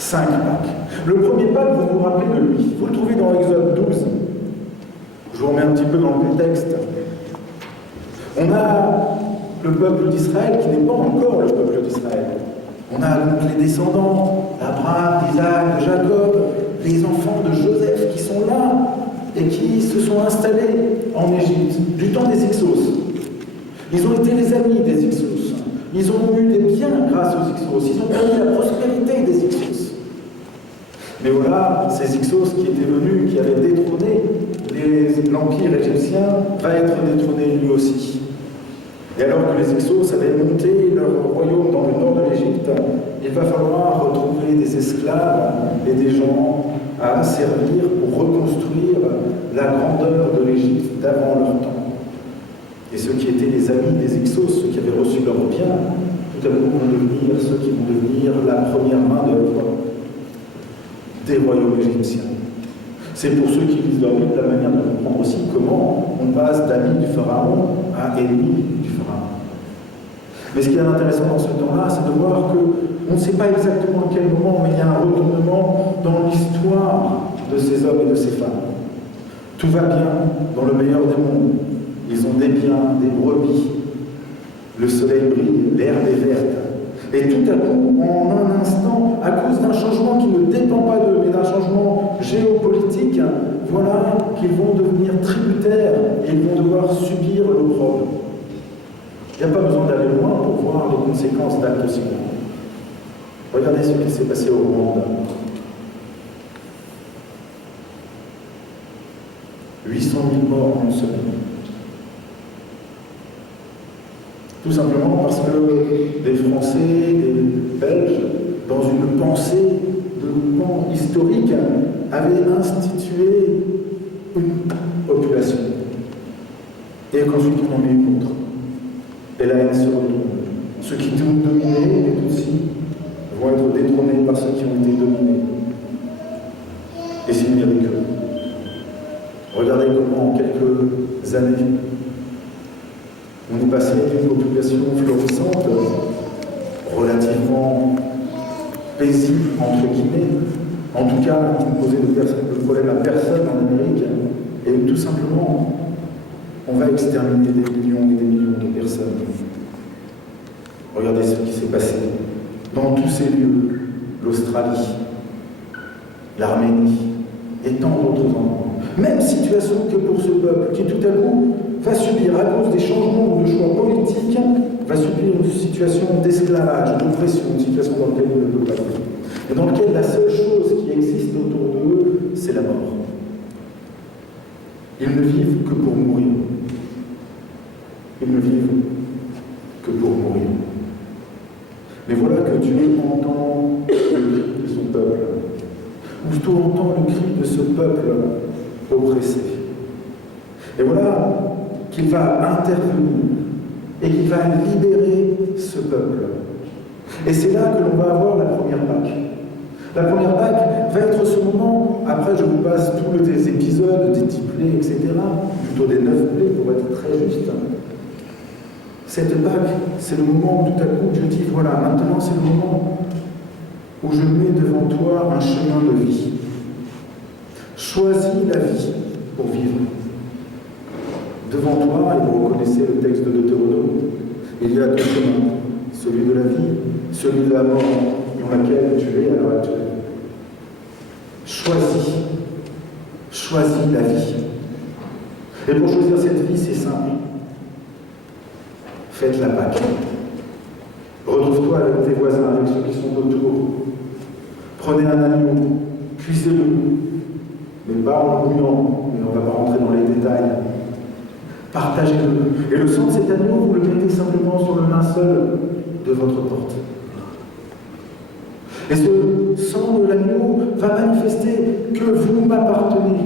5 Pâques. Le premier Pâques, vous vous rappelez de lui. Vous le trouvez dans Exode 12. Je vous remets un petit peu dans le contexte. On a le peuple d'Israël qui n'est pas encore le peuple d'Israël. On a donc les descendants d'Abraham, d'Isaac, de Jacob, les enfants de Joseph qui sont là et qui se sont installés en Égypte du temps des Hyksos. Ils ont été les amis des Hyksos. Ils ont eu des biens grâce aux Hyksos. Ils ont connu la prospérité des Hyksos. Mais voilà, ces Hyksos qui étaient venus, qui avaient détrôné l'empire égyptien, va être détrôné lui aussi. Et alors que les Hyksos avaient monté leur royaume dans le nord de l'Égypte, il va falloir retrouver des esclaves et des gens à servir pour reconstruire la grandeur de l'Égypte d'avant leur temps. Et ceux qui étaient les amis des Hyksos, ceux qui avaient reçu leurs biens, tout à coup vont devenir ceux qui vont devenir la première main-d'œuvre des royaumes égyptiens. C'est pour ceux qui lisent leur Bible la manière de comprendre aussi comment on passe d'amis du Pharaon à ennemis du Pharaon. Mais ce qui est intéressant dans ce temps-là, c'est de voir qu'on ne sait pas exactement à quel moment, mais il y a un retournement dans l'histoire de ces hommes et de ces femmes. Tout va bien dans le meilleur des mondes. Ils ont des biens, des brebis. Le soleil brille, l'herbe est verte. Et tout à coup, en un instant, à cause d'un changement qui ne dépend pas d'eux, mais d'un changement géopolitique, voilà qu'ils vont devenir tributaires et ils vont devoir subir l'opprobre. Il n'y a pas besoin d'aller loin pour voir les conséquences d'actes aussi grands. Regardez ce qui s'est passé au Rwanda. 800 000 morts en une semaine. Tout simplement parce que des Français, des Belges, dans une pensée de pan historique, avaient institué une population. Et qu'ensuite on en met une autre. Et la haine se retourne. Ceux qui dominaient, les Tutsis, vont être détrônés par ceux qui ont été dominés. Et c'est miraculeux. Regardez comment en quelques années, on est passé d'une population florissante, relativement paisible, entre guillemets, en tout cas qui ne posait de problème à personne en Amérique, et tout simplement, on va exterminer des millions et des millions de personnes. Regardez ce qui s'est passé dans tous ces lieux, l'Australie, l'Arménie, et tant d'autres endroits. Même situation que pour ce peuple qui tout à coup va subir, à cause des changements ou de choix politiques, va subir une situation d'esclavage, d'oppression, une situation dans laquelle il ne peut pas vivre. Et dans laquelle la seule chose qui existe autour d'eux, c'est la mort. Ils ne vivent que pour mourir. Ils ne vivent que pour mourir. Mais voilà que Dieu entend le cri de son peuple. Ou plutôt entend le cri de ce peuple oppressé. Et voilà qu'il va intervenir et qu'il va libérer ce peuple. Et c'est là que l'on va avoir la première Pâque. La première Pâque va être ce moment, après je vous passe tous les épisodes, des 10 plaies, etc., plutôt des 9 plaies pour être très juste. Cette Pâque, c'est le moment où tout à coup Dieu dit, voilà, maintenant c'est le moment où je mets devant toi un chemin de vie. Choisis la vie pour vivre. Devant toi, et vous reconnaissez le texte de Deutéronome, il y a deux chemins, celui de la vie, celui de la mort, dans laquelle tu es à l'heure actuelle. Choisis la vie. Et pour choisir cette vie, c'est simple. Faites la Pâque. Retrouve-toi avec tes voisins, avec ceux qui sont autour. Prenez un agneau, cuisez-le, mais pas en le mouillant, mais on ne va pas rentrer dans les détails. Partagez-le. Et le sang de cet agneau, vous le mettez simplement sur le linceul de votre porte. Et ce sang de l'agneau va manifester que vous m'appartenez.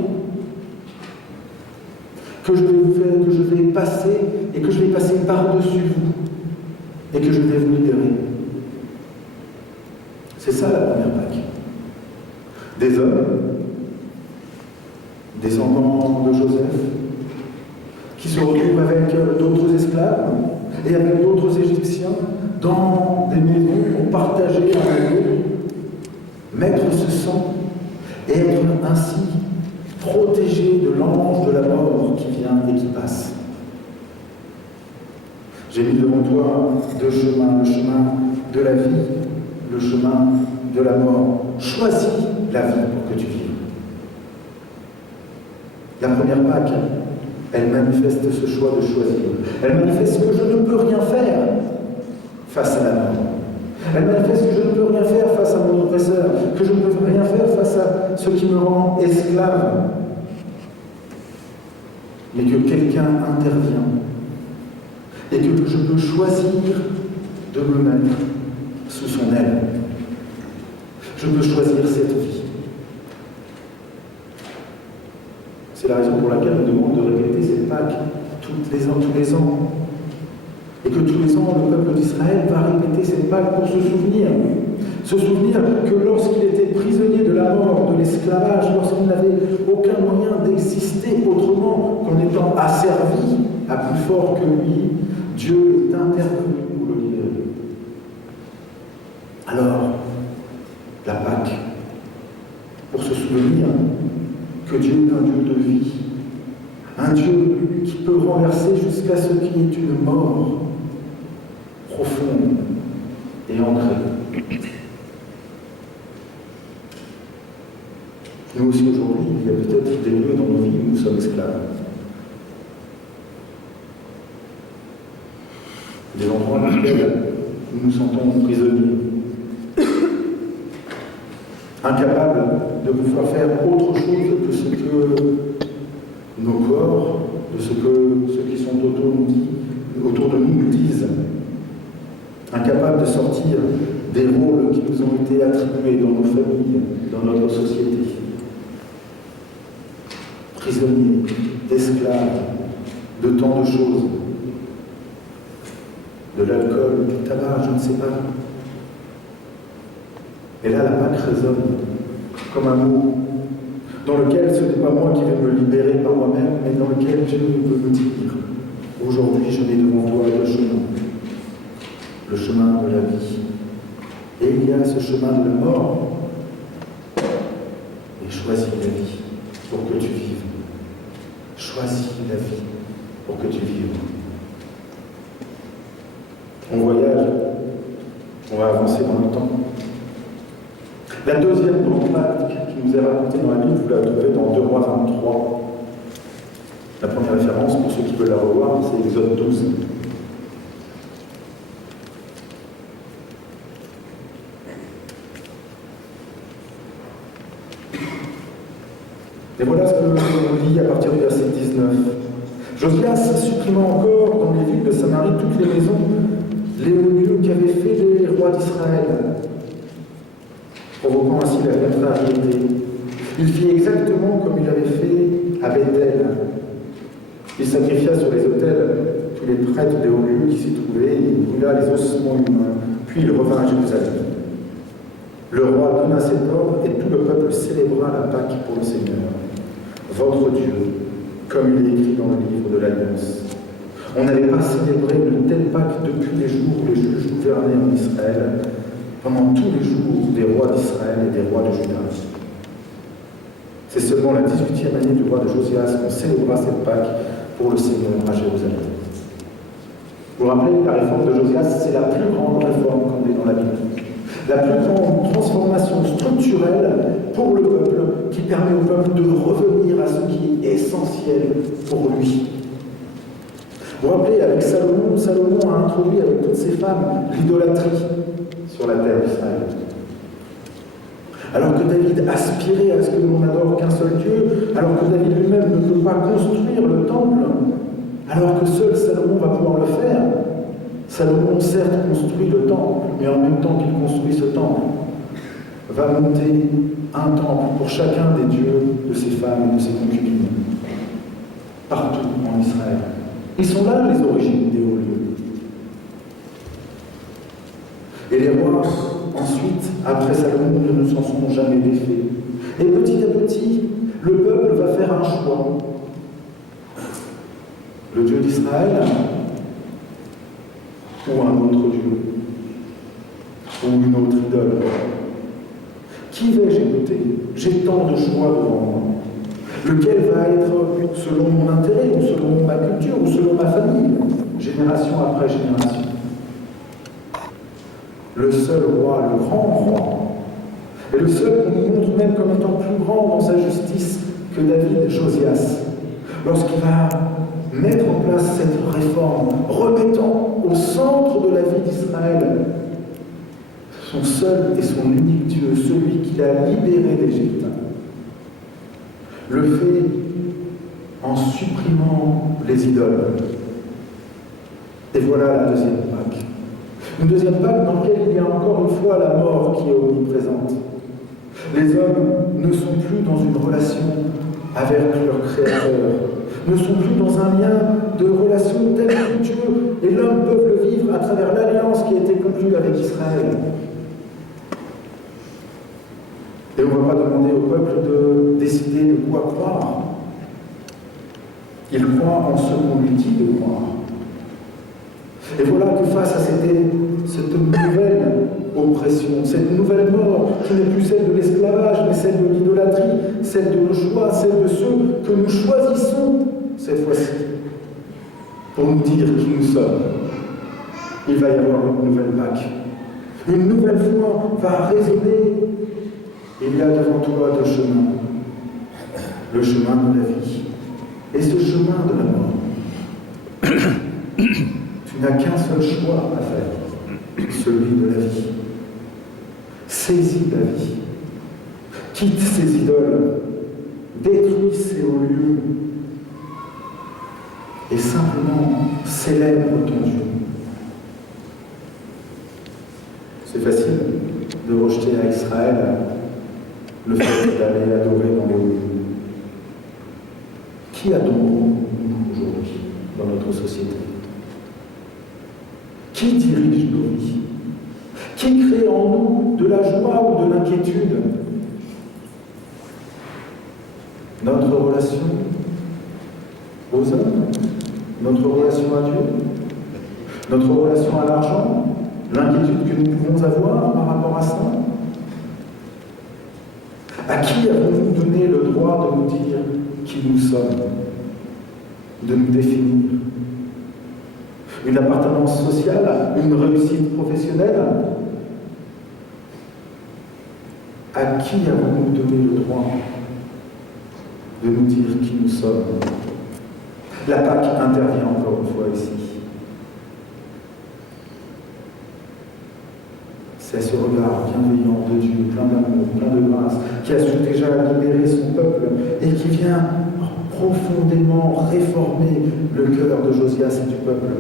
Que je vais passer et que je vais passer par-dessus vous. Et que je vais vous libérer. C'est ça la première Pâque. Des hommes, descendants de Joseph, qui se retrouvent avec d'autres esclaves et avec d'autres Égyptiens dans des maisons pour partager un lieu. mettre ce sang et être ainsi protégé de l'ange de la mort qui vient et qui passe. J'ai mis devant toi deux chemins, le chemin de la vie, le chemin de la mort. Choisis la vie pour que tu vives. La première Pâque, elle manifeste ce choix de choisir. Elle manifeste que je ne peux rien faire face à la mort. Elle manifeste que je ne peux rien faire face à mon oppresseur, que je ne peux rien faire face à ce qui me rend esclave, mais que quelqu'un intervient et que je peux choisir de me mettre sous son aile. Je peux choisir cette vie. C'est la raison pour laquelle on demande de répéter cette Pâque tous les ans. Et que tous les ans, le peuple d'Israël va répéter cette Pâque pour se souvenir. Se souvenir que lorsqu'il était prisonnier de la mort, de l'esclavage, lorsqu'il n'avait aucun moyen d'exister autrement qu'en étant asservi à plus fort que lui, Dieu est intervenu pour le libérer. Alors, la Pâque, pour se souvenir que Dieu est un Dieu de vie, un Dieu qui peut renverser jusqu'à ce qu'il y ait une mort profonde et ancrée. Nous aussi aujourd'hui, il y a peut-être des lieux dans nos vies où nous sommes esclaves. Des endroits dans lesquels nous nous sentons prisonniers. Incapables de pouvoir faire autre chose que ce que nos corps, de ce que ceux qui sont autour de nous disent. Incapables de sortir des rôles qui nous ont été attribués dans nos familles, dans notre société. Prisonniers, esclaves, de tant de choses. De l'alcool, du tabac, je ne sais pas. Et là, la Pâque résonne comme un mot dans lequel ce n'est pas moi qui vais me libérer par moi-même, mais dans lequel Dieu veut me dire aujourd'hui, je mets devant toi le chemin de la vie. Et il y a ce chemin de la mort. Et choisis la vie pour que tu vives. Choisis la vie pour que tu vives. On voyage, on va avancer dans le temps. La deuxième grande Pâque qui nous est racontée dans la Bible, vous la trouvez dans 2 Rois 23. La première référence, pour ceux qui veulent la revoir, c'est Exode 12. Et voilà ce que l'on lit à partir du verset 19. Josias supprima encore dans les villes de Samarie toutes les maisons, les hauts lieux qu'avaient fait les rois d'Israël, provoquant ainsi la contrariété. Il fit exactement comme il avait fait à Bethel. Il sacrifia sur les autels tous les prêtres des hauts lieux qui s'y trouvaient, et il brûla les ossements humains, puis il revint à Jérusalem. Le roi donna cet ordre et tout le peuple célébra la Pâque pour le Seigneur, votre Dieu, comme il est écrit dans le livre de l'Alliance. On n'avait pas célébré une telle Pâque depuis les jours où les juges gouvernaient en Israël, pendant tous les jours des rois d'Israël et des rois de Juda. C'est seulement la 18e année du roi de Josias qu'on célébrera cette Pâque pour le Seigneur à Jérusalem. Vous vous rappelez, la réforme de Josias, c'est la plus grande réforme qu'on ait dans la Bible. La plus grande transformation structurelle pour le peuple, qui permet au peuple de revenir à ce qui est essentiel pour lui. Vous vous rappelez, avec Salomon, Salomon a introduit avec toutes ses femmes l'idolâtrie sur la terre d'Israël. Alors que David aspirait à ce que l'on n'adore qu'un seul Dieu, alors que David lui-même ne peut pas construire le temple, alors que seul Salomon va pouvoir le faire, Salomon certes construit le temple, mais en même temps qu'il construit ce temple, va monter un temple pour chacun des dieux de ses femmes et de ses concubines, partout en Israël. Ils sont là les origines des hauts lieux. Et les rois, ensuite, après Salomon, ne s'en sont jamais défaits. Et petit à petit, le peuple va faire un choix. Le Dieu d'Israël ou un autre Dieu, ou une autre idole. Qui tant de choix devant moi. Lequel va être selon mon intérêt, ou selon ma culture, ou selon ma famille, génération après génération. Le seul roi, le grand roi, et le seul qu'on nous montre même comme étant plus grand dans sa justice que David, Josias, lorsqu'il va mettre en place cette réforme, remettant au centre de la vie d'Israël son seul et son unique Dieu, celui qui l'a libéré d'Égypte, le fait en supprimant les idoles. Et voilà la deuxième Pâque. Une deuxième Pâque dans laquelle il y a encore une fois la mort qui est omniprésente. Les hommes ne sont plus dans une relation avec leur Créateur, ne sont plus dans un lien de relation tel que Dieu et l'homme peuvent le vivre à travers l'alliance qui a été conclue avec Israël. Et on ne va pas demander au peuple de décider de quoi croire. Il croit en ce qu'on lui dit de croire. Et voilà que face à cette nouvelle oppression, cette nouvelle mort, qui n'est plus celle de l'esclavage, mais celle de l'idolâtrie, celle de nos choix, celle de ceux que nous choisissons, cette fois-ci, pour nous dire qui nous sommes, il va y avoir une nouvelle Pâque. Une nouvelle foi va résonner. Il y a devant toi deux chemins. Le chemin de la vie et ce chemin de la mort. Tu n'as qu'un seul choix à faire, celui de la vie. Saisis la vie. Quitte ces idoles. Détruis ces hauts lieux. Et simplement célèbre ton Dieu. C'est facile de rejeter à Israël le fait d'aller adorer dans les hauts lieux. Qui adorons-nous aujourd'hui dans notre société? Qui dirige nos vies? Qui crée en nous de la joie ou de l'inquiétude? Notre relation aux hommes? Notre relation à Dieu? Notre relation à l'argent? L'inquiétude que nous pouvons avoir par rapport à ça? À qui avons-nous donné le droit de nous dire qui nous sommes, de nous définir? Une appartenance sociale, une réussite professionnelle? À qui avons-nous donné le droit de nous dire qui nous sommes? La Pâque intervient encore une fois ici. C'est ce regard bienveillant de Dieu, plein d'amour, plein de grâce, qui a su déjà libérer son peuple et qui vient profondément réformer le cœur de Josias et du peuple,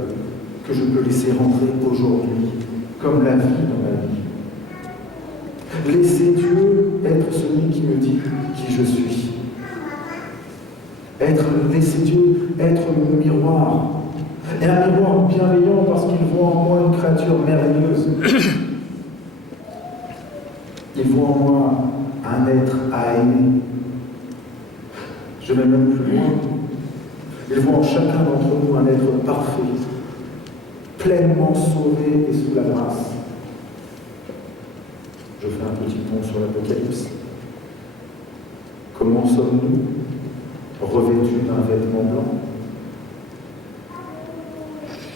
que je peux laisser rentrer aujourd'hui, comme la vie dans ma vie. Laisser Dieu être celui qui me dit qui je suis. Laisser Dieu être mon miroir. Et un miroir bienveillant parce qu'il voit en moi une créature merveilleuse. Il voit en moi un être à aimer. Je vais même plus loin. Il voit en chacun d'entre nous un être parfait, pleinement sauvé et sous la grâce. Je fais un petit pont sur l'Apocalypse. Comment sommes-nous? Revêtus d'un vêtement blanc,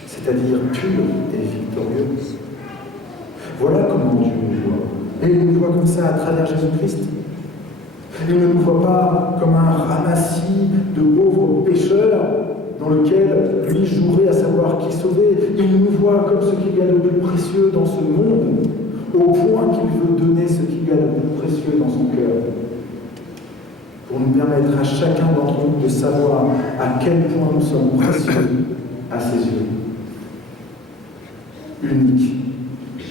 c'est-à-dire pur et victorieux. Voilà comment Dieu nous voit. Et il nous voit comme ça à travers Jésus-Christ. Il ne nous voit pas comme un ramassis de pauvres pécheurs dans lequel lui jouerait à savoir qui sauver. Il nous voit comme ce qu'il y a de plus précieux dans ce monde, au point qu'il veut donner ce qu'il y a de plus précieux dans son cœur, pour nous permettre à chacun d'entre nous de savoir à quel point nous sommes précieux à ses yeux. Unique,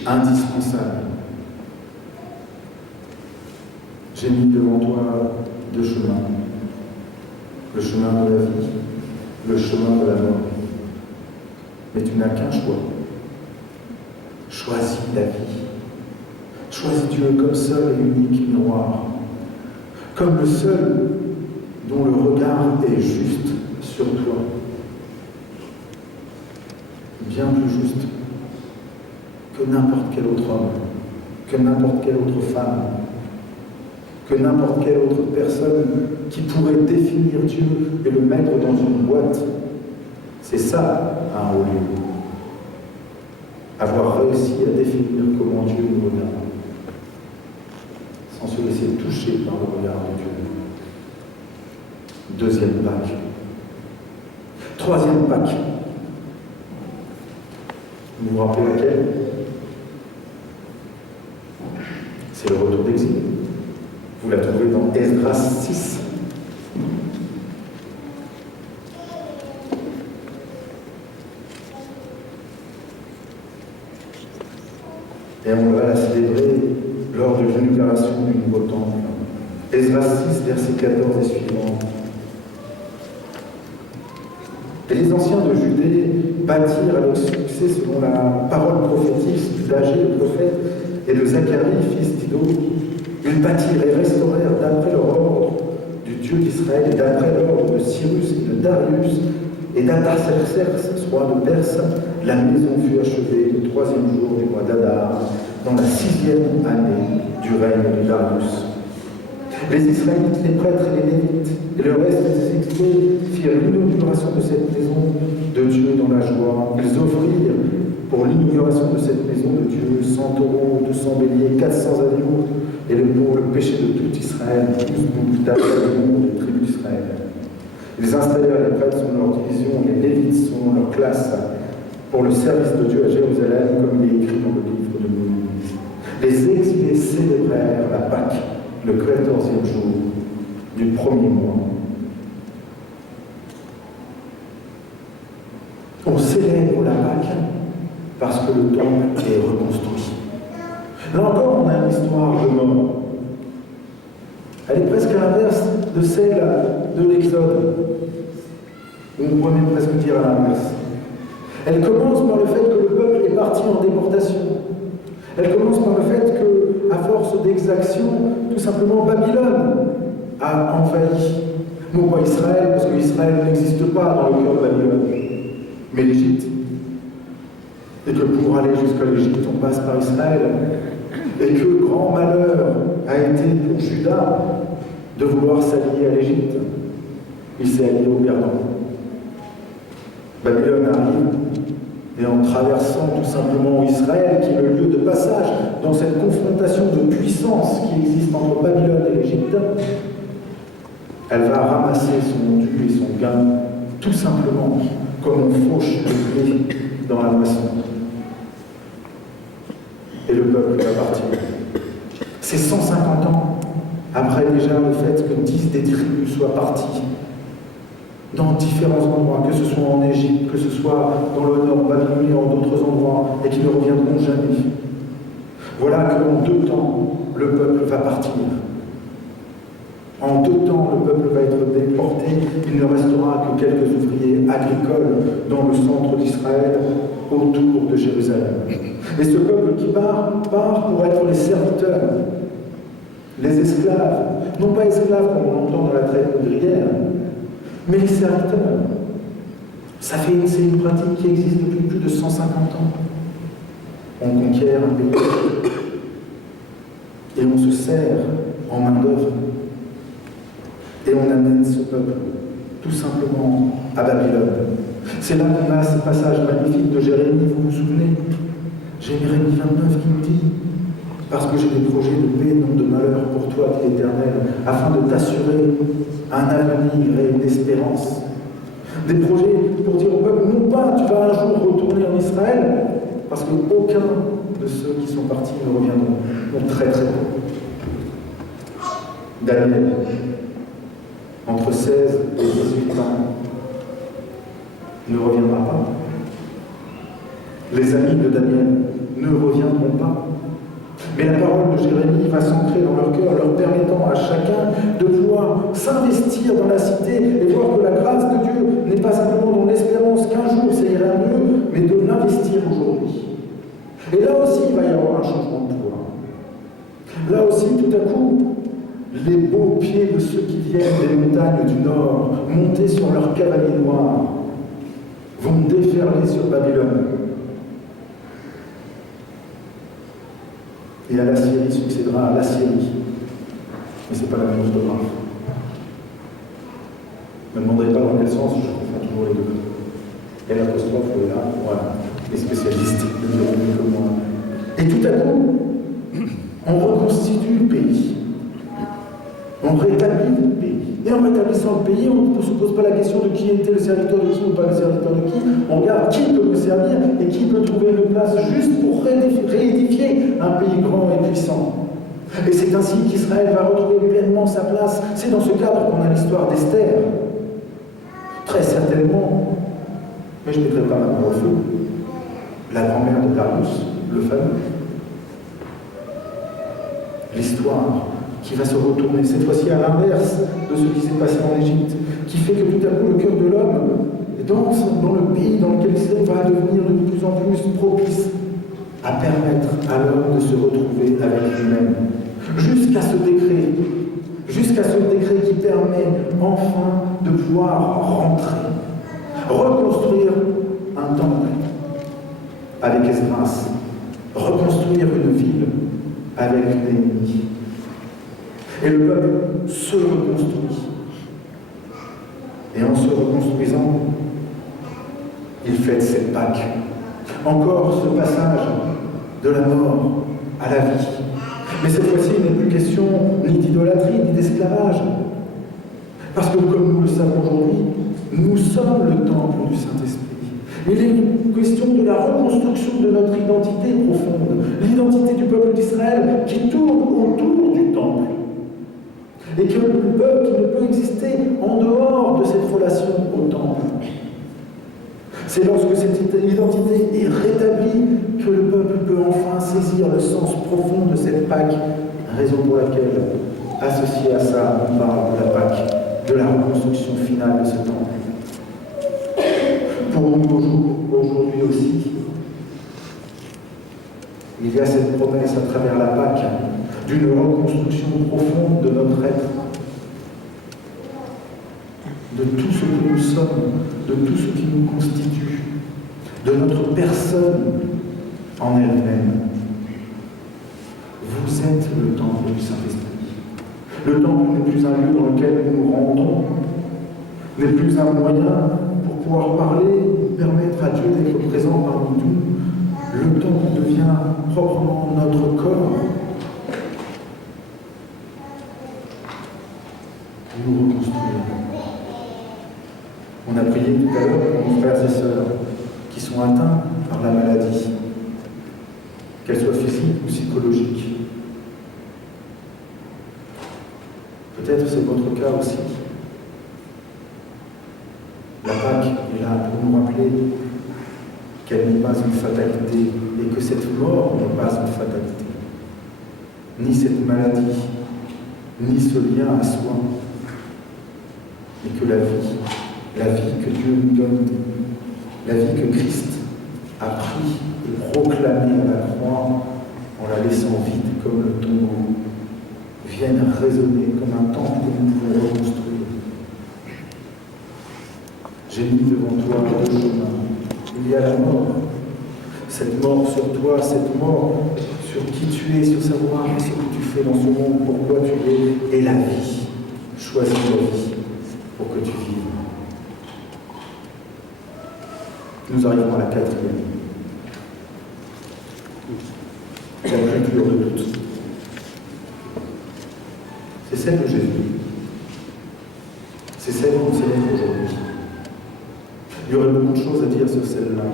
indispensable. J'ai mis devant toi deux chemins. Le chemin de la vie, le chemin de la mort. Mais tu n'as qu'un choix. Choisis la vie. Choisis Dieu comme seul et unique miroir. Comme le seul dont le regard est juste sur toi. Bien plus juste que n'importe quel autre homme, que n'importe quelle autre femme, que n'importe quelle autre personne qui pourrait définir Dieu et le mettre dans une boîte. C'est ça, un haut lieu. Avoir réussi à définir comment Dieu nous regarde, sans se laisser toucher par le regard de Dieu. Deuxième Pâques. Troisième Pâques. Vous vous rappelez laquelle? C'est le retour d'exil. Vous la trouvez dans Esdras 6. Et on va la célébrer lors de l'inauguration du nouveau temple. Esdras 6, verset 14 et suivant. Et les anciens de Judée bâtirent avec succès selon la parole prophétique d'Agé le prophète et de Zacharie, fils d'Ido. Ils bâtirent et restaurèrent d'après leur ordre du Dieu d'Israël et d'après l'ordre de Cyrus et de Darius et d'Artaxerxès, roi de Perse. La maison fut achevée le 3e jour du mois d'Adar, dans la 6e année du règne de Darius. Les Israélites, les prêtres et les Lévites et le reste des exilés firent l'inauguration de cette maison de Dieu dans la joie. Ils offrirent pour l'inauguration de cette maison de Dieu 100 taureaux, 200 béliers, 400 agneaux, et pour le péché de tout Israël, 12 boucs d'agneaux des tribus d'Israël. Ils installèrent les prêtres selon leur division, les Lévites selon leur classe, pour le service de Dieu à Jérusalem, comme il est écrit dans le livre de Moïse. Les exilés célébrèrent la Pâque, le 14e jour du 1er mois. On célèbre la Pâque parce que le temple est reconstruit. Là encore, on a une histoire de mort. Elle est presque à l'inverse de celle de l'Exode. On pourrait même presque dire à l'inverse. Elle commence par le fait que le peuple est parti en déportation. Elle commence par le fait que, à force d'exactions, tout simplement Babylone a envahi. Non pas Israël, parce qu'Israël n'existe pas dans le cœur de Babylone, mais l'Égypte. Et que pour aller jusqu'à l'Égypte, on passe par Israël. Et que grand malheur a été pour Juda de vouloir s'allier à l'Égypte. Il s'est allié au perdant. Babylone arrive, et en traversant tout simplement Israël, qui est le lieu de passage dans cette confrontation de puissance qui existe entre Babylone et l'Égypte, elle va ramasser son dû et son gain, tout simplement comme on fauche le blé dans la moisson. Et le peuple va partir. C'est 150 ans après déjà le fait que 10 des tribus soient parties dans différents endroits, que ce soit en Égypte, que ce soit dans le nord, en Babylonie, en d'autres endroits, et qui ne reviendront jamais. Voilà qu'en 2 temps, le peuple va partir. En 2 temps, le peuple va être déporté. Il ne restera que quelques ouvriers agricoles dans le centre d'Israël, autour de Jérusalem. Et ce peuple qui part pour être les serviteurs, les esclaves, non pas esclaves comme on l'entend dans la traite ouvrière, mais les serviteurs. C'est une pratique qui existe depuis plus de 150 ans. On conquiert un pays et on se sert en main-d'œuvre. Et on amène ce peuple tout simplement à Babylone. C'est là qu'on a ce passage magnifique de Jérémie, vous vous souvenez? Jérémie 29 qui nous dit: parce que j'ai des projets de paix, non de malheur pour toi, dit l'Éternel, afin de t'assurer un avenir et une espérance. Des projets pour dire au peuple, non pas tu vas un jour retourner en Israël, parce qu'aucun de ceux qui sont partis ne reviendront, donc très très peu. Daniel, entre 16 et 18 ans, ne reviendra pas. Les amis de Daniel ne reviendront pas. Mais la parole de Jérémie va s'ancrer dans leur cœur, leur permettant à chacun de pouvoir s'investir dans la cité et voir que la grâce de Dieu n'est pas simplement dans l'espérance qu'un jour ça ira mieux, mais de l'investir aujourd'hui. Et là aussi, il va y avoir un changement de pouvoir. Là aussi, tout à coup, les beaux pieds de ceux qui viennent des montagnes du nord, montés sur leurs cavaliers noirs, vont déferler sur Babylone. Et à l'Assyrie succédera à l'Assyrie. Mais c'est pas la même orthographe. Ne me demandez pas dans quel sens, je confonds toujours les deux. Et l'apostrophe, là, voilà, les spécialistes le diront mieux que moi. Et tout à coup, on reconstitue le pays. On rétablit le pays. Et en rétablissant le pays, on ne se pose pas la question de qui était le serviteur de qui ou pas le serviteur de qui. On regarde qui peut me servir et qui peut trouver une place juste pour réédifier un pays grand et puissant. Et c'est ainsi qu'Israël va retrouver pleinement sa place. C'est dans ce cadre qu'on a l'histoire d'Esther. Très certainement, mais je ne mettrai pas ma main au feu, la grand-mère de Darius, le fameux. L'histoire qui va se retourner, cette fois-ci à l'inverse de ce qui s'est passé en Égypte, qui fait que tout à coup le cœur de l'homme danse dans le pays dans lequel il va devenir de plus en plus propice à permettre à l'homme de se retrouver avec lui-même. Jusqu'à ce décret qui permet enfin de pouvoir rentrer, reconstruire un temple avec Esdras, reconstruire une ville avec Néhémie. Et le peuple se reconstruit. Et en se reconstruisant, il fête cette Pâques. Encore ce passage de la mort à la vie. Mais cette fois-ci, il n'est plus question ni d'idolâtrie, ni d'esclavage. Parce que, comme nous le savons aujourd'hui, nous sommes le temple du Saint-Esprit. Il est question de la reconstruction de notre identité profonde, l'identité du peuple d'Israël qui tourne autour du temple. Et que le peuple qui ne peut exister en dehors de cette relation au temple. C'est lorsque cette identité est rétablie que le peuple peut enfin saisir le sens profond de cette Pâque, raison pour laquelle, associé à ça, on parle de la Pâque, de la reconstruction finale de ce temple. Pour nous aujourd'hui aussi, il y a cette promesse à travers la Pâque d'une reconstruction profonde de notre être, de tout ce que nous sommes, de tout ce qui nous constitue, de notre personne en elle-même. Vous êtes le temple du Saint-Esprit. Le temple n'est plus un lieu dans lequel nous nous rendons, n'est plus un moyen pour pouvoir parler, permettre à Dieu d'être présent parmi nous. Le temple devient proprement notre corps. Nous reconstruire. On a prié tout à l'heure pour nos frères et sœurs qui sont atteints par la maladie, qu'elle soit physique ou psychologique. Peut-être c'est votre cas aussi. La Pâque est là pour nous rappeler qu'elle n'est pas une fatalité et que cette mort n'est pas une fatalité. Ni cette maladie, ni ce lien à soi, mais que la vie que Dieu nous donne, la vie que Christ a pris et proclamée à la croix en la laissant vide comme le tombeau, vienne résonner comme un temple que nous pouvons reconstruire. J'ai mis devant toi deux chemins. Il y a la mort. Cette mort sur toi, cette mort sur qui tu es, sur savoir ce que tu fais dans ce monde, pourquoi tu es, et la vie. Choisis la vie pour que tu vives. Nous arrivons à la quatrième. La plus dure de toutes. C'est celle de Jésus. C'est celle qu'on célèbre aujourd'hui. Il y aurait beaucoup de choses à dire sur celle-là.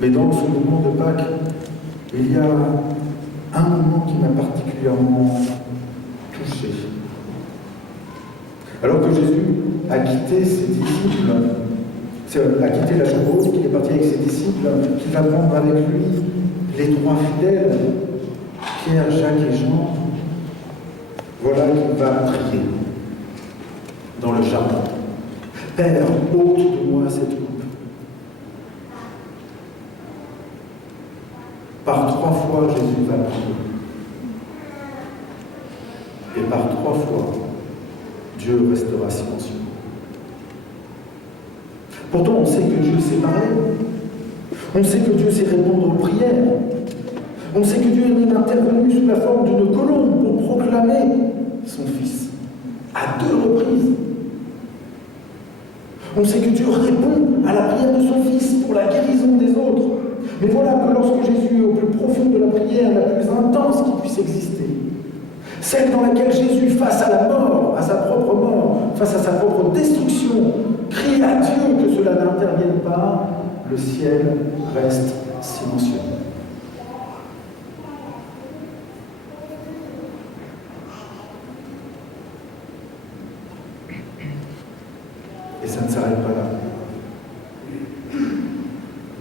Mais dans ce moment de Pâques, il y a un moment qui m'a particulièrement touché. Alors que Jésus a quitté ses disciples, a quitté la chevauche, qu'il est parti avec ses disciples, qu'il va prendre avec lui les trois fidèles, Pierre, Jacques et Jean, voilà qu'il va prier dans le jardin. Père, ôte de moi cette coupe. Par 3 fois, Jésus va prier. Et par 3 fois, Dieu restera silencieux. Pourtant, on sait que Dieu sait parler. On sait que Dieu sait répondre aux prières. On sait que Dieu est même intervenu sous la forme d'une colombe pour proclamer réclamé son Fils à 2 reprises. On sait que Dieu répond à la prière de son Fils pour la guérison des autres. Mais voilà que lorsque Jésus est au plus profond de la prière, la plus intense qui puisse exister, celle dans laquelle Jésus, face à la mort, à sa propre mort, face à sa propre destruction, crie à Dieu que cela n'intervienne pas, le ciel reste silencieux. Et ça ne s'arrête pas là.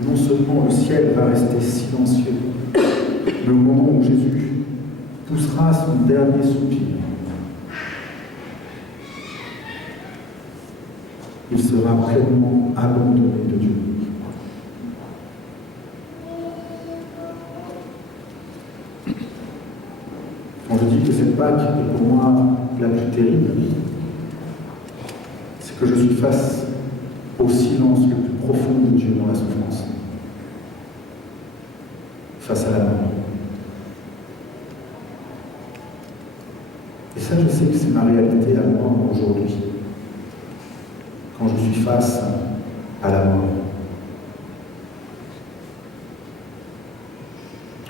Non seulement le ciel va rester silencieux, mais au moment où Jésus poussera son dernier soupir, il sera pleinement abandonné de Dieu. Quand je dis que cette Pâque est pour moi la plus terrible, c'est que je suis face au silence le plus profond de Dieu dans la souffrance, face à la mort. Et ça, je sais que c'est ma réalité à moi aujourd'hui, quand je suis face à la mort.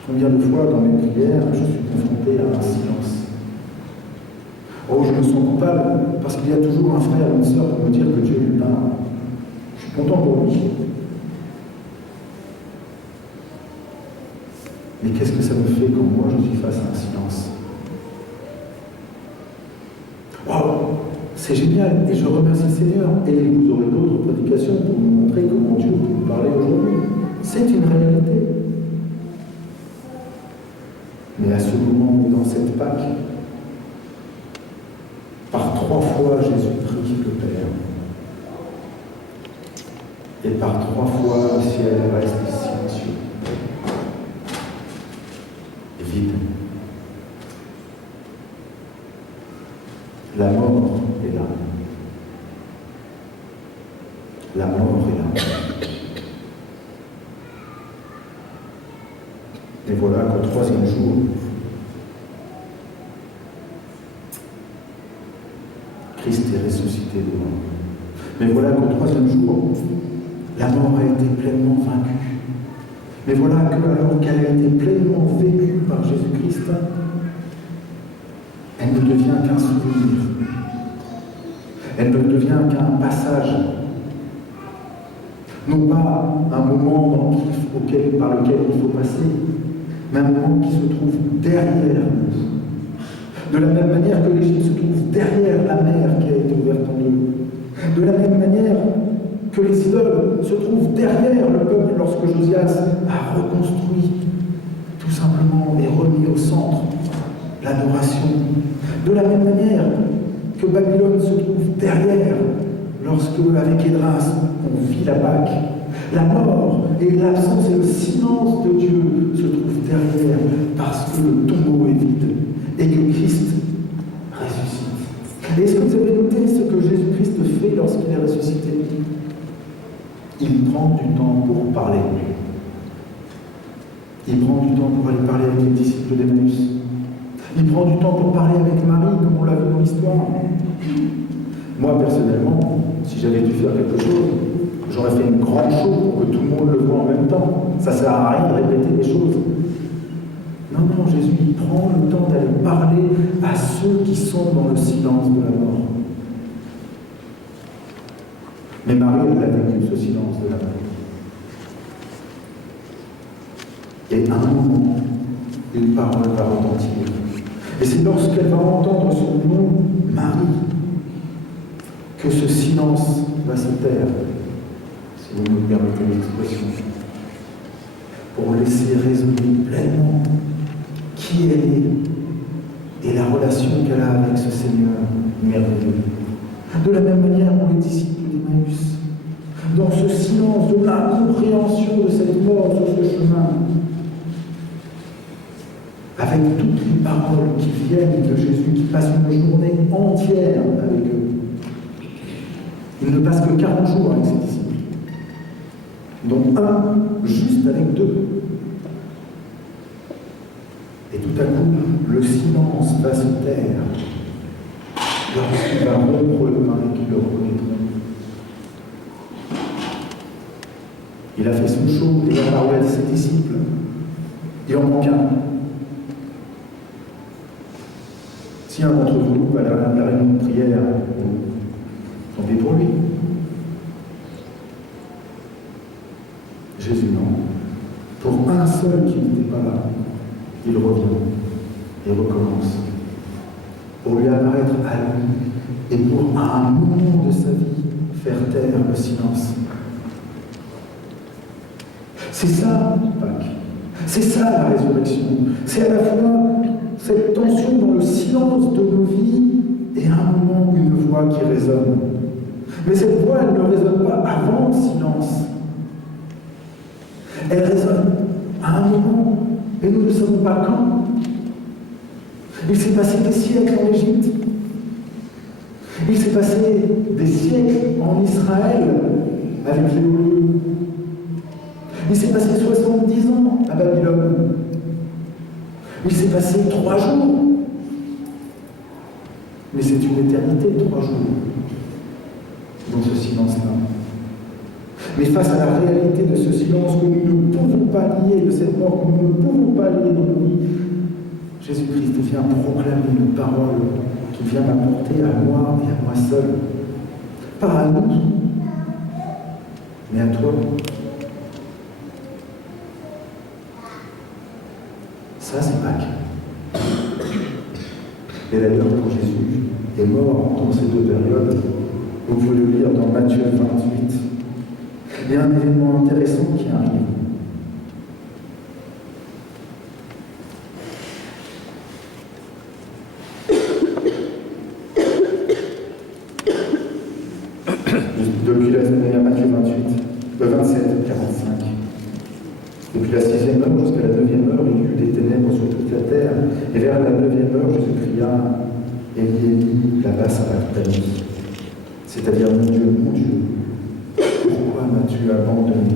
Combien de fois dans mes prières, je suis confronté à un silence. Oh, je me sens coupable parce qu'il y a toujours un frère ou une sœur pour me dire que Dieu lui parle. Je suis content pour lui. Mais qu'est-ce que ça me fait quand moi je suis face à un silence? Wow, c'est génial et je remercie le Seigneur. Et vous aurez d'autres prédications pour vous montrer comment Dieu peut vous parler aujourd'hui. C'est une réalité. Mais à ce moment, dans cette Pâque, par 3 fois, Jésus prie le Père. Et par 3 fois, le ciel reste silencieux. Et vide. La mort est là. La mort est là. Et voilà qu'au 3e jour, Christ est ressuscité de mort. Mais voilà qu'au 3e jour, la mort a été pleinement vaincue. Mais voilà que, alors qu'elle a été pleinement vécue par Jésus-Christ, elle ne devient qu'un souvenir. Elle ne devient qu'un passage. Non pas un moment par lequel il faut passer, mais un moment qui se trouve derrière nous. De la même manière que l'Égypte se trouve derrière la mer qui a été ouverte en deux. De la même manière que les idoles se trouvent derrière le peuple lorsque Josias a reconstruit tout simplement et remis au centre l'adoration. De la même manière que Babylone se trouve derrière lorsque, avec Esdras, on vit la Pâque. La mort et l'absence et le silence de Dieu se trouvent derrière parce que le tombeau est vide et que Christ ressuscite. Et est-ce que vous avez noté ce que Jésus-Christ fait lorsqu'il est ressuscité? Il prend du temps pour parler. Il prend du temps pour aller parler avec les disciples d'Emmaüs. Il prend du temps pour parler avec Marie, comme on l'a vu dans l'histoire. Moi, personnellement, si j'avais dû faire quelque chose, j'aurais fait une grande chose pour que tout le monde le voit en même temps. Ça ne sert à rien de répéter des choses. Non, Jésus, il prend le temps d'aller parler à ceux qui sont dans le silence de la mort. Mais Marie, elle a vécu ce silence de la mort. Et à un moment, une parole va retentir. Et c'est lorsqu'elle va entendre son nom, Marie, que ce silence va se taire, si vous me permettez l'expression, pour laisser résonner pleinement qui elle est et la relation qu'elle a avec ce Seigneur merveilleux. De la même manière pour les disciples d'Emmaüs, dans ce silence de l'incompréhension de cette mort sur ce chemin, avec toutes les paroles qui viennent de Jésus, qui passent une journée entière avec eux. Il ne passe que 40 jours avec ses disciples, dont un juste avec 2. Et tout tout à coup, le silence va se taire lorsqu'il va rompre le pain et qu'ils le reconnaîtront. Il a fait son show, il a parlé à ses disciples. Il en manque un. Si un d'entre vous va à la réunion de prière, tant pis pour lui. Jésus, non. Pour un seul qui n'était pas là, il revient et recommence. Pour lui apparaître à lui et pour, à un moment de sa vie, faire taire le silence. C'est ça, Pâques. C'est ça, la résurrection. C'est à la fois cette tension dans le silence de nos vies et à un moment une voix qui résonne. Mais cette voix, elle ne résonne pas avant le silence. Elle résonne à un moment, et nous ne savons pas quand. Il s'est passé des siècles en Égypte. Il s'est passé des siècles en Israël avec les Hébreux. Il s'est passé 70 ans à Babylone. Il s'est passé 3 jours. Mais c'est une éternité, 3 jours, dans ce silence-là. Mais face à la réalité de ce silence que nous ne pouvons pas nier, de cette mort que nous ne pouvons pas nier dans nos vies, Jésus-Christ vient proclamer une parole qui vient m'apporter à moi et à moi seul. Pas à nous, mais à toi. Ça, c'est Pâques. Et d'ailleurs, quand Jésus est mort dans ces 2 périodes, vous pouvez le lire dans Matthieu 28, il y a un événement intéressant qui arrive. Depuis Matthieu 28, le 27, 45. Depuis la 6e heure jusqu'à la 9e heure, il y eut des ténèbres sur toute la terre. Et vers la 9e heure, Jésus cria, Élie, Élie, lama sabachthani. C'est-à-dire, mon Dieu, pourquoi m'as-tu abandonné?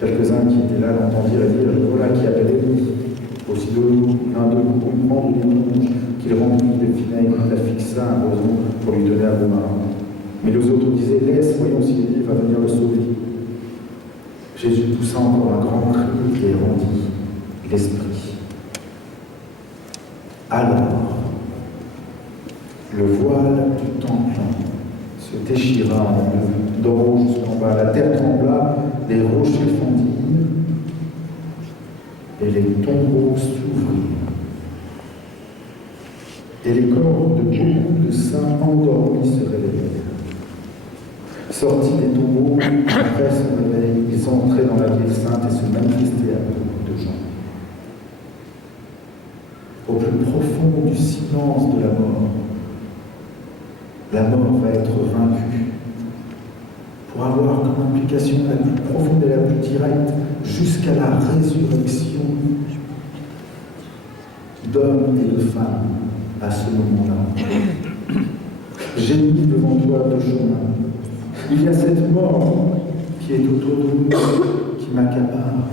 Quelques-uns qui étaient là l'entendirent et dirent, voilà qui appelle Élie. Aussitôt, l'un d'eux courut prendre une éponge qu'il remplit de vinaigre, la fixa à un roseau pour lui donner à boire. Mais les autres disaient, laisse, voyons si Élie va venir le sauver. Jésus poussa encore un grand cri et rendit l'esprit. Alors, le voile du temple se déchira d'en haut jusqu'en bas. La terre trembla, les rochers fondirent et les tombeaux s'ouvrirent. Et les corps de beaucoup de saints endormis se réveillèrent. Sortis des tombeaux, après son réveil, ils entraient dans la ville sainte et se manifestaient à beaucoup de gens. Au plus profond du silence de la mort va être vaincue pour avoir comme implication la plus profonde et la plus directe jusqu'à la résurrection d'hommes et de femmes à ce moment-là. J'ai mis devant toi 2 chemins. Il y a cette mort qui est autour de nous, qui m'accapare,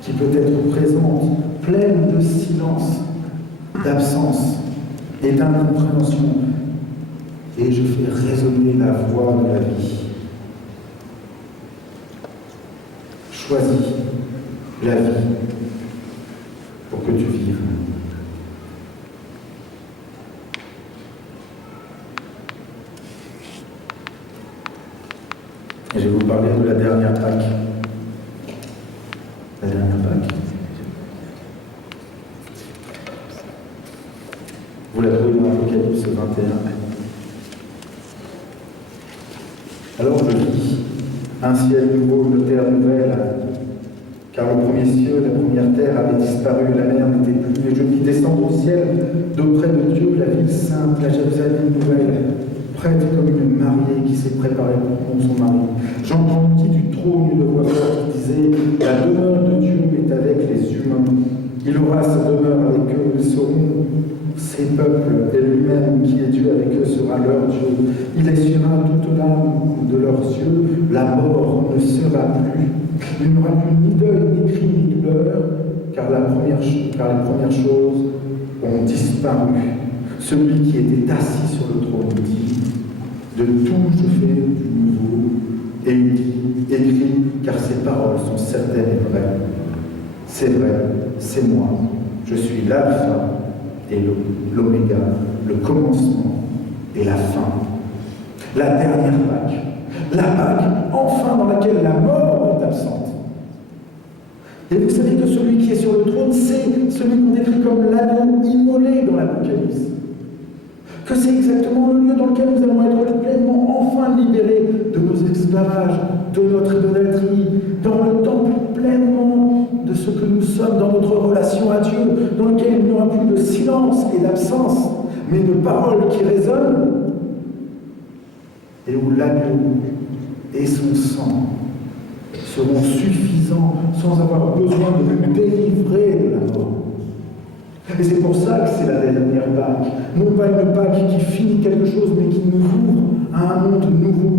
qui peut être présente, pleine de silence, d'absence et d'incompréhension. Et je fais résonner la voix de la vie. Choisis la vie pour que tu vives. Et je vais vous parler de la dernière Pâque. La dernière Pâque. Vous la trouvez dans l'Apocalypse 21. Alors je vis un ciel nouveau, une terre nouvelle, car le premier ciel, la première terre avait disparu, la mer n'était plus. Et je vis descendre au ciel, d'auprès de Dieu, la ville sainte, la Jérusalem nouvelle, prête comme une mariée qui s'est préparée pour son mari. J'entendis du trône une voix forte qui disait, la demeure de Dieu est avec les humains. Il aura sa demeure avec eux, ils seront ses peuples, et lui-même qui est Dieu avec eux sera leur Dieu. Il essuiera toute larme de leurs yeux, la mort ne sera plus. Il n'y aura plus ni deuil, ni cri, ni douleur, car les premières choses ont disparu. Celui qui était assis sur le trône dit, de tout je fais du nouveau, et il dit, écrit, car ces paroles sont certaines et vraies. C'est vrai, c'est moi, je suis l'alpha et l'oméga, le commencement et la fin. La dernière Pâque, la Pâque enfin dans laquelle la mort est absente. Et vous savez que celui qui est sur le trône, c'est celui qu'on décrit comme l'agneau immolé dans l'Apocalypse. Que c'est exactement le lieu dans lequel nous allons être pleinement enfin libérés de nos esclavages, de notre idolâtrie, dans le temple pleinement de ce que nous sommes, dans notre relation à Dieu, dans lequel il n'y aura plus de silence et d'absence, mais de paroles qui résonnent, et où l'agneau et son sang seront suffisants sans avoir besoin de nous délivrer de la mort. Et c'est pour ça que c'est la dernière Pâque. Non pas une Pâque qui finit quelque chose, mais qui nous ouvre à un monde nouveau,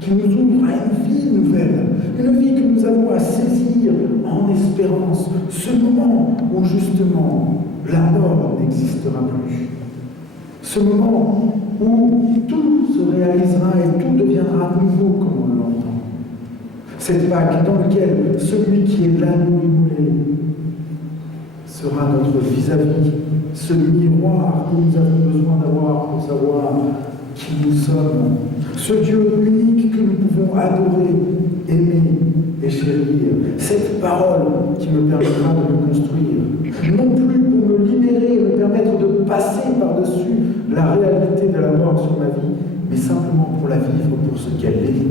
qui nous ouvre à une vie nouvelle, une vie que nous avons à saisir en espérance, ce moment où justement la mort n'existera plus. Ce moment où tout se réalisera et tout deviendra nouveau comme on l'entend. Cette Pâque dans laquelle celui qui est l'agneau immolé sera notre vis-à-vis, ce miroir que nous avons besoin d'avoir pour savoir qui nous sommes, ce Dieu unique que nous pouvons adorer, aimer et chérir, cette parole qui me permettra de me construire, non plus pour me libérer et me permettre de passer par-dessus la réalité de la mort sur ma vie, mais simplement pour la vivre pour ce qu'elle est,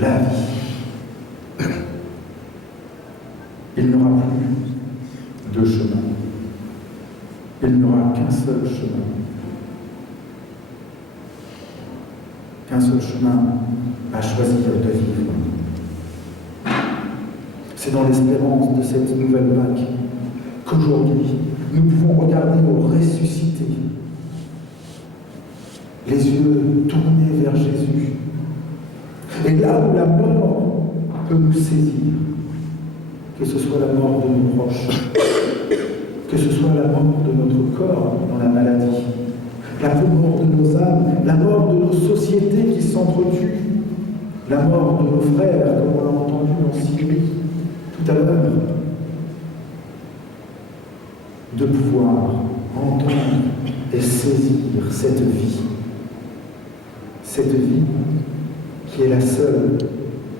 la vie. Il n'y aura plus de chemin. Il n'y aura qu'un seul chemin. Qu'un seul chemin à choisir de vivre. C'est dans l'espérance de cette nouvelle Pâque qu'aujourd'hui, nous pouvons regarder au ressuscité, les yeux tournés vers Jésus. Et là où la mort peut nous saisir, que ce soit la mort de nos proches, que ce soit la mort de notre corps dans la maladie, la mort de nos âmes, la mort de nos sociétés qui s'entretuent, la mort de nos frères, comme on l'a entendu dans Syrie tout à l'heure, de pouvoir entendre et saisir cette vie qui est la seule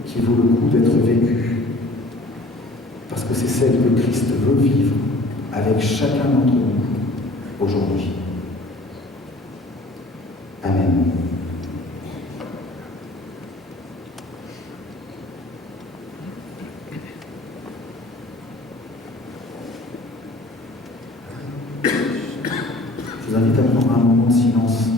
qui vaut le coup d'être vécue, parce que c'est celle que Christ veut vivre avec chacun d'entre nous aujourd'hui. Amen. Je vous invite à prendre un moment de silence.